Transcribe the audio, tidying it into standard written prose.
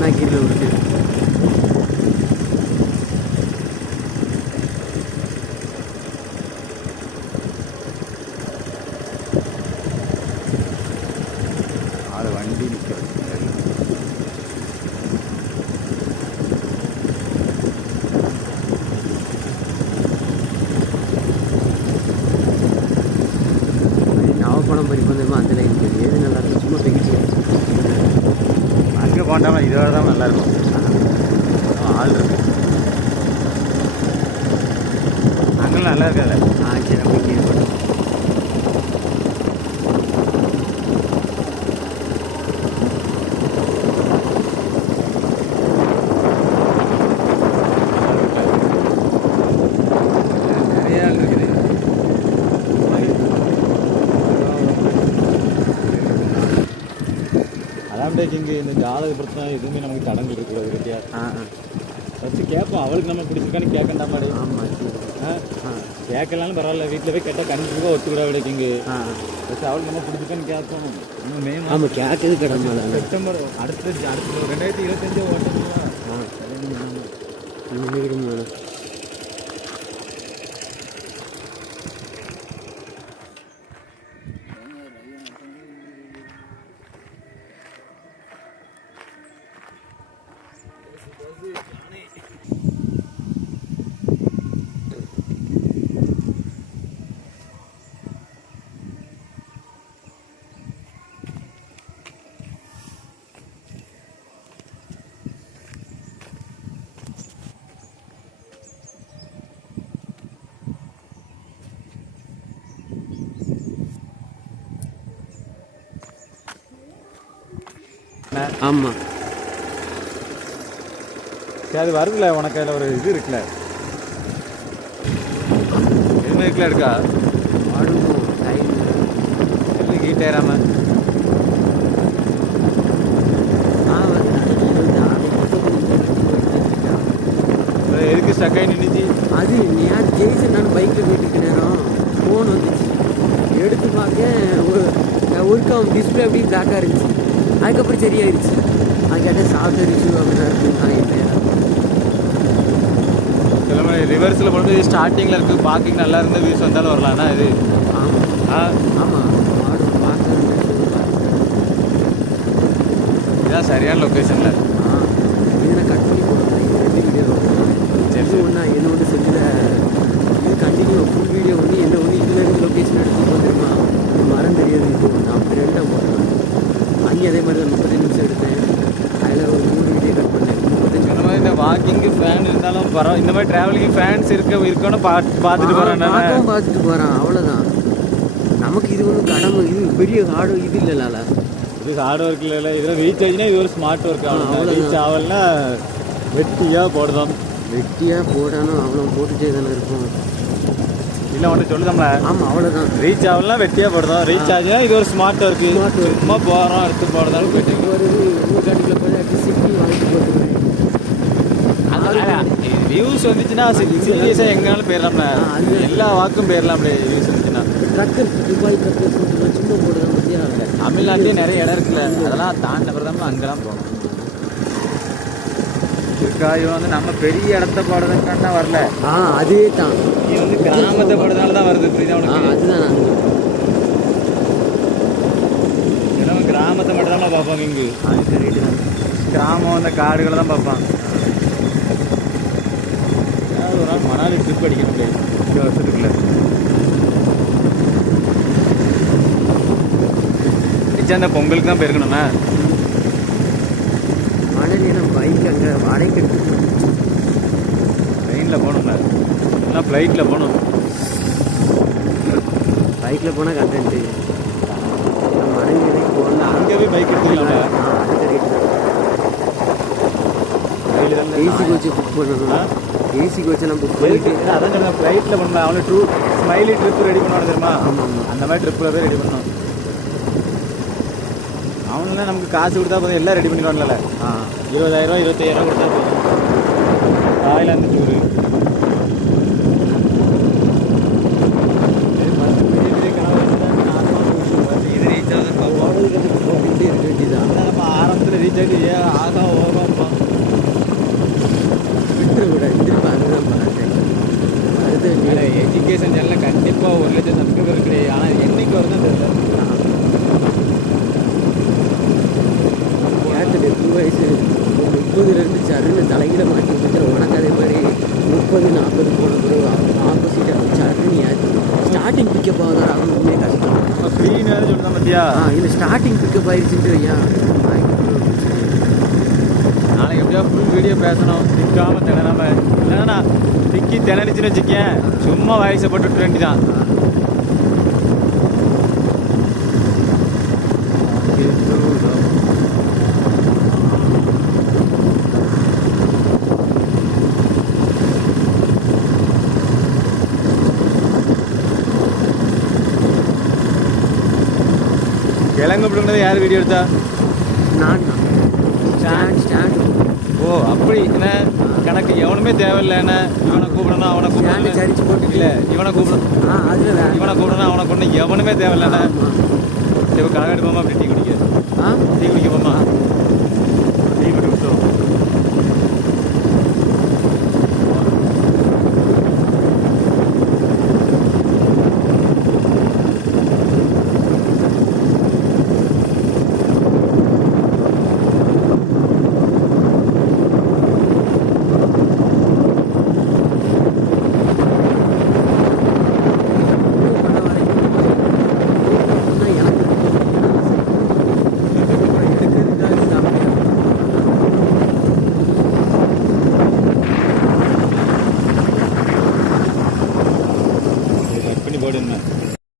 மண்ணாக்கீரில் விட்டு ஆள் வண்டி நிற்கிறது. நாவப்பழம் பறிப்பு வந்துருமா அந்த லைன் எது நல்லா இருக்கும் சும்மா பெங்கிச்சு அங்கே போண்டாமல் இதோட தான் நல்லாயிருக்கும். ஆள் இருக்கு அங்கே நல்லா இருக்காது. சரி அப்படி கீழே போட்டோம். நிறைய ஆள் இருக்குது. அதான் இங்கே இந்த ஜாதக பிரச்சனை எதுவுமே நமக்கு தடங்கள் இருக்கக்கூடாது. கட்டியா ஃபஸ்ட்டு கேட்போம். அவளுக்கு நம்ம பிடிச்சிருக்கான்னு கேட்கண்டா மாதிரி. ஆமாம் கேட்கலான்னு பரவாயில்ல. வீட்டில் போய் கேட்டால் கண்டிப்பாக ஒத்துக்கூட விடைக்குங்க. ஃபஸ்ட்டு அவளுக்கு நம்ம பிடிச்சிருக்கான்னு கேட்போம். நம்ம மே ஆமாம் கேட்குது கிடமா செப்டம்பர் அடுத்த 2025 ஓட்டங்களா? ஆமாம் சரி அது வருதுல. உனக்கு அதில் ஒரு இது இருக்குல்ல, எதுவுமே இருக்குல்ல இருக்கா எதுவும் ஹீட் ஏறாம எதுக்கு ஸ்டக்காகி நின்றுச்சு? அது நேரம் ஜெயிச்சு நான் பைக்கில் போயிட்டு நேரம் ஃபோன் வந்துச்சு எடுத்து பார்க்க ஒர்க் டிஸ்பிளே அப்படியே பிளாக்காக இருந்துச்சு. அதுக்கப்புறம் சரியாயிருச்சு. அது கேட்டால் சாஃப்ட்வேர் இஷ்யூ அப்படின்னா இருக்குன்னு சில மாதிரி ரிவர்ஸில் கொண்டு போய் ஸ்டார்டிங்கில் இருக்குது. பார்க்கிங் நல்லா இருந்த வியூஸ் வந்தாலும் வரலாம்னா இது. ஆமாம் மாடு பார்க்க இதுதான் சரியான லொக்கேஷனில். இதில் கட் பண்ணி போடுறேன். இது வீடியோ சரி ஒன்றா என்ன ஒன்று செஞ்சில் இது கண்டினியூ ஃபுல் வீடியோ ஒன்று என்ன ஒன்று இதில் இருந்து லொக்கேஷன் எடுத்து வந்துருமா மரம் தெரியாது. இது நான் ஃப்ரெண்டாக போட்டேன். அங்கே அதே மாதிரி ஒரு 35 நிமிஷம் எடுத்தேன். அதில் ஒரு 3 வீடியோ கட் பண்ணேன். 35 இந்த மாதிரி இந்த வாக்கிங்கு ஃபேன் இருந்தாலும் பரவாயில்ல. இந்த மாதிரி ட்ராவலிங் ஃபேன்ஸ் இருக்கணும் பார்த்துட்டு போகிறான் அவ்வளோதான். நமக்கு இது ஒன்றும் கடமை. இது பெரிய ஹார்டு இது இல்லைல்ல. இது ஹார்ட் ஒர்க் இல்லை. இதில் ரீச் ஆச்சுன்னா இது ஒரு ஸ்மார்ட் ஒர்க் ஆகும். ரீச் ஆகலன்னா வெட்டியாக போடுறோம். வெட்டியாக போடாலும் அவ்வளோ போட்டுட்டே தானே இருக்கும். இல்லை ஒன்று சொல்லுதம்ல. ஆமாம் அவ்வளோதான். ரீச் ஆகலாம் வெட்டியாக போடுறோம். ரீச் ஆச்சுன்னா இது ஒரு ஸ்மார்ட் ஒர்க்கு. சும்மா போகிறோம் எடுத்து போடுறதாலும் போயிட்டு ஒரு இன்னொரு காட்டில் போய் சிக்கி வாங்கி போட்டுக்கிறேன். வியூஸ் வந்துச்சுன்னா சீரியஸாக எங்கேனாலும் போயிடலாம்ல. எல்லா வாக்கும் போயிடலாம். அப்படியே வியூஸ் வந்துச்சுன்னா ட்ரக்கு துபாய் ட்ரக்கு சும்மா போடுறதா பற்றியா தமிழ்நாட்டிலே நிறைய இடம் இருக்குல்ல. அதெல்லாம் தாண்ட பிறகு அங்கெல்லாம் போகணும் இருக்கா. இவன் வந்து நம்ம பெரிய இடத்த போடுறதுக்கான வரல. அதே தான். நீ வந்து கிராமத்தை போடுறதுனால தான் வருது. புரியுதா உனக்கு? அதுதான் ஏன்னா கிராமத்தை மட்டும் தான் பார்ப்பாங்க. இங்கு கிராமம் அந்த காடுகளை தான் பார்ப்பான். ஒரு நாள் மணாலி ட்ரிப் அடிக்கணும் 2 வருஷத்துக்குள்ள. அந்த பொங்கலுக்கு தான் போயிருக்கணும்ண்ணா. மணலினா பைக் அங்கே வாடகைக்கு எடுத்துக்கணும். ட்ரெயினில் போகணும்ல, இல்லைன்னா ஃப்ளைட்டில் போகணும். பைக்கில் போனால் கண்டென்ட்டு. மணல் நிலைக்கு போனால் அங்கே போய் பைக் எடுத்துக்கலாம்ல. ஏசி கோச்சு புக் பண்ணணும். ஏசி கோச்செல்லாம் புக் பண்ணிட்டு அதான் சொன்னேன் ஃப்ளைட்டில் பண்ணலாம். அவனுக்கு ஸ்மைலி ட்ரிப் ரெடி பண்ணுவானு தெரியுமா? ஆமாம் அந்த மாதிரி ட்ரிப்பில் போய் ரெடி பண்ணணும். அவனுலாம் நமக்கு காசு கொடுத்தா போதும், எல்லாம் ரெடி பண்ணிடுவான்ல. 20,000 25,000 கொடுத்தா போதும். தாய்லாந்து டூரு இது ரீச் ஆகுதுன்னு பார்ப்போம். நம்ம ஆரம்பத்தில் ரீச் ஆகி ஆகா ஓகம் எஜுகேஷன் சேனலில் கண்டிப்பாக 1 லட்சம் சப்ஸ்கிரைபர் இருக்குது. ஆனால் என்னைக்கு வருதுன்னு தெரியல. கேட்டது 2 வயசு 30 சருன்னு தலைகீழ மாட்டி வச்சுட்டு உனக்கு அதே மாதிரி 30-40 போன பிறகு ஆப்போசிட்டாக சருன்னு ஏற்றி ஸ்டார்டிங் பிக்கப் ஆகுற அவனுக்குமே கஷ்டம். ஃப்ரீன்னு சொல்லுதான் பார்த்தியா? இல்லை ஸ்டார்டிங் பிக்கப் ஆயிடுச்சுட்டு ஏன் நாளைக்கு எப்படியா ஃபுல் வீடியோ பேசணும், திக்காமல் திணறாம. இல்லைன்னா திக்கி திணறிச்சுன்னு வச்சுக்கேன், சும்மா வயசை போட்டு விட்டு வேண்டிதான். கிழங்கு பிடிக்கிறது யார் வீடியோ எடுத்தா? நான் ஸ்டாண்டு ஓ அப்படி என்ன கணக்கு? எவனுமே தேவையில்லை. என்ன இவனை கூப்பிடணும் அவனை கூப்பிடணும் சரிச்சு போட்டுக்கல, இவனை கூப்பிடணும் அதில் இவனை கூப்பிடணும் அவனை கொண்டு எவனுமே தேவையில்லைண்ணே. இப்போ கலக எடுப்போமா? அப்படி டீ குடிக்க டீ குடிக்க போமா? டீ குடி விட்டோம். போடுங்க.